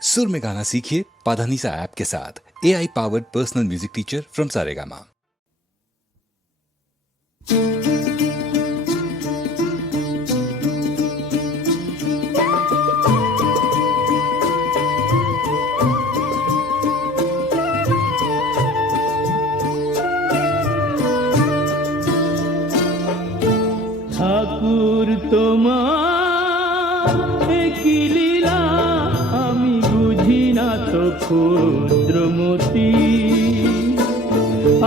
सुर में गाना सीखिए पाधानीसा ऐप के साथ। AI powered personal music teacher from Saregama. ঠাকুর তোমার কি লীলা আমি বুঝি না তো ক্ষুদ্রমতি,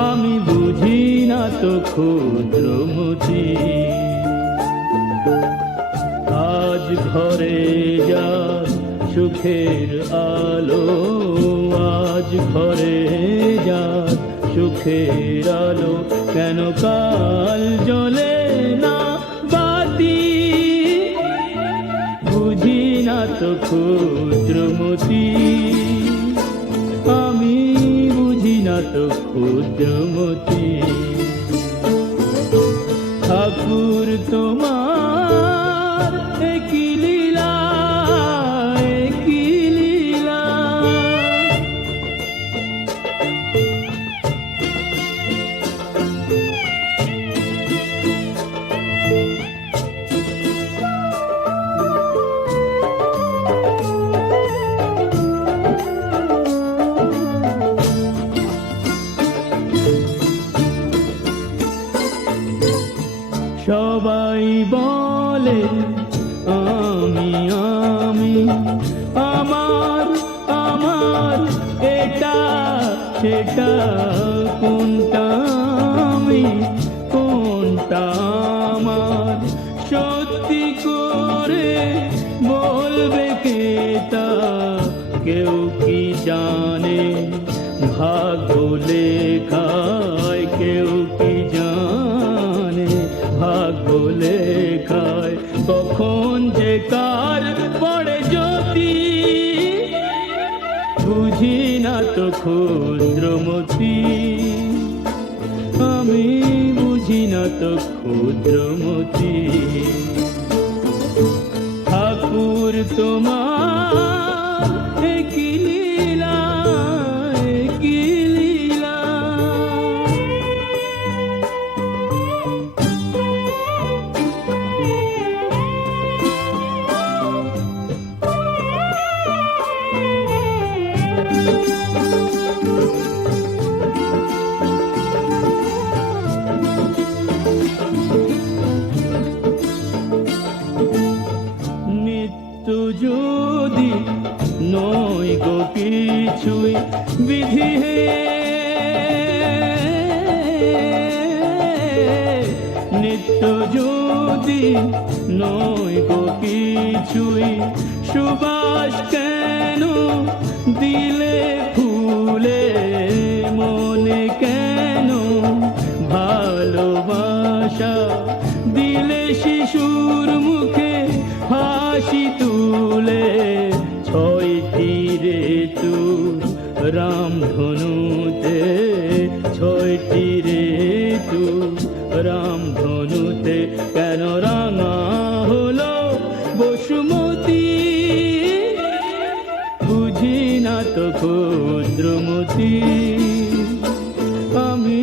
আমি বুঝি না তো ক্ষুদ্রমতি। আজ ঘরে যার সুখের আলো, আজ ঘরে যার সুখের আলো, কেন কাল জ্বলে না বাতি? বুঝি না তো ক্ষুদ্রমতি, আমি বুঝি না তো ক্ষুদ্রমতি। ঠাকুর তোমার কি লীলা, কি লীলা। সবাই বলে আমি আমি, আমার আমার, এটা সেটা, কোনটা আমি কোনটা আমার? সত্যি করে বলবে কে তা? কেউ কি জানে ভাগ্য লেখায়? কেউ কি জানে ভাগ্য লেখায় কখন যে কার পড়ে জ্যোতি? বুঝি না তো ক্ষুদ্রমতি, আমি বুঝি না তো ক্ষুদ্রমতি। ঠাকুর তোমার কি লীলা, কি লীলা। নিত্য যদি নয় গো কিছুই বিধি হে, নিত্য যদি নয় গো কিছুই, সুবাস কেন দিলে ফুলে মনে? কেন ভালোবাসা দিলে শিশুর মুখে হাসি তুলে? ছয়টি ঋতু রামধনুতে, ছয়টি ঋতু রামধনুতে, কেন রাঙা হলো বসুমতি? বুঝি না তো ক্ষুদ্রমতি, আমি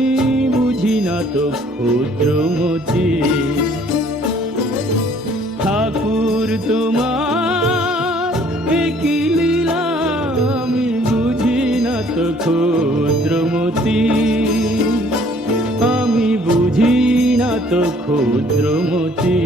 বুঝি না তো ক্ষুদ্রমতি। ঠাকুর তোমার কি লীলা, আমি বুঝি না তো ক্ষুদ্রমতি, আমি বুঝি না তো ক্ষুদ্রমতি।